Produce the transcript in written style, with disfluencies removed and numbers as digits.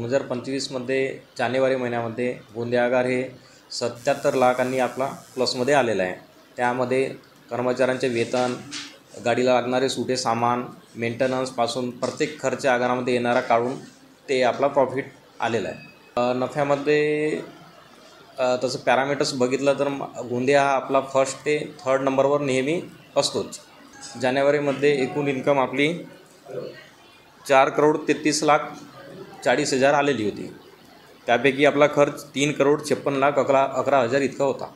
2025मध्ये जानेवारी महिन्यामध्ये गोंदिया आगार हे 77 लाखांनी आपला प्लसमध्ये आलेला आहे। त्यामध्ये कर्मचाऱ्यांचे वेतन, गाडीला लागणारे सुटे सामान, मेंटेनन्सपासून प्रत्येक खर्च आगारामध्ये येणारा काढून ते आपला प्रॉफिट आलेला आहे। नफ्यामध्ये तसं पॅरामीटर्स बघितलं तर गोंदिया हा आपला फर्स्ट ते थर्ड नंबरवर नेहमी असतोच। जानेवारीमध्ये एकूण इन्कम आपली 4,33,40,000 आलेली होती। त्यापैकी आपला खर्च 3,56,11,11,000 इतका होता।